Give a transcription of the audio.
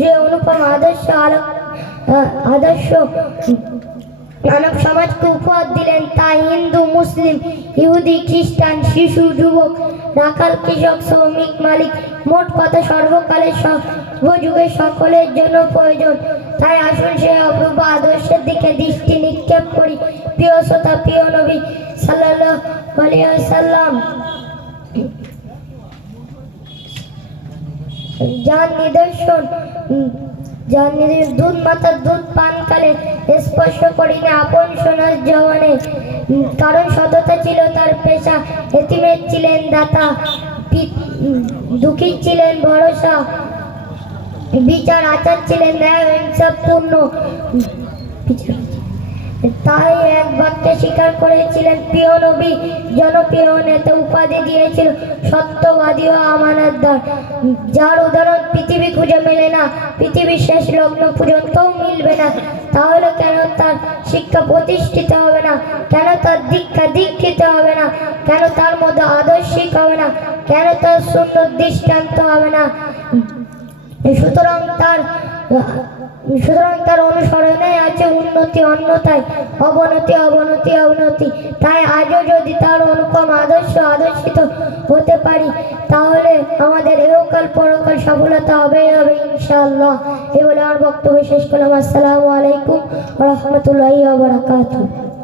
যে অনুপম আদর্শ মানব সমাজকে উপহার দিলেন, তাই হিন্দু, মুসলিম, ইহুদি, খ্রিস্টান, শিশু, যুবক, রাখাল, কৃষক, শ্রমিক, মালিক, মোট কথা সর্বকালের সর্বযুগের সকলের জন্য প্রয়োজন। তাই আসুন সেই অপূর্ব আদর্শের দিকে দৃষ্টি নিক্ষেপ করি। প্রিয় শ্রোতা, প্রিয় নবী সাল্লাল্লাহু আলাইহি ওয়াসাল্লাম যার নিদর্শন দুধ মাতার দুধ পানকালে স্পর্শ করিনি আপন সোনার জওয়ানে, কারণ সততা ছিল তার পেশা। এতিমের ছিলেন দাতা, দুঃখী ছিলেন ভরসা, বিচার আচার ছিলেন ন্যায় ইনসাফ পূর্ণ। তাই এক বাক্যে স্বীকার করেছিলেন প্রিয় নবী, জনপ্রিয় নেতা উপাধি দিয়েছিল সত্যবাদী ও আমানতদার, যার উদাহরণ পৃথিবী খুঁজে মেলে না, পৃথিবীর শেষ লগ্ন পর্যন্তও মিলবে না। তাহলে কেন তার শিক্ষা প্রতিষ্ঠিত হবে না? কেন তার দীক্ষা দীক্ষিত হবে না? কেন তার মধ্যে আদর্শিক হবে না? কেন তার সুন্দর দৃষ্টান্ত হবে না? সুতরাং তার অনুসরণে আছে উন্নতি, অন্যথায় অবনতি, অবনতি, অবনতি। তাই আজও যদি তার অনুপম আদর্শিত হতে পারি, তাহলে আমাদের এহকাল পরকাল সফলতা হবে ইনশাআল্লাহ। এই বলে আমার বক্তব্য শেষ করলাম। আসসালামু আলাইকুম ওয়া রাহমাতুল্লাহি ওয়া বারাকাতুহু।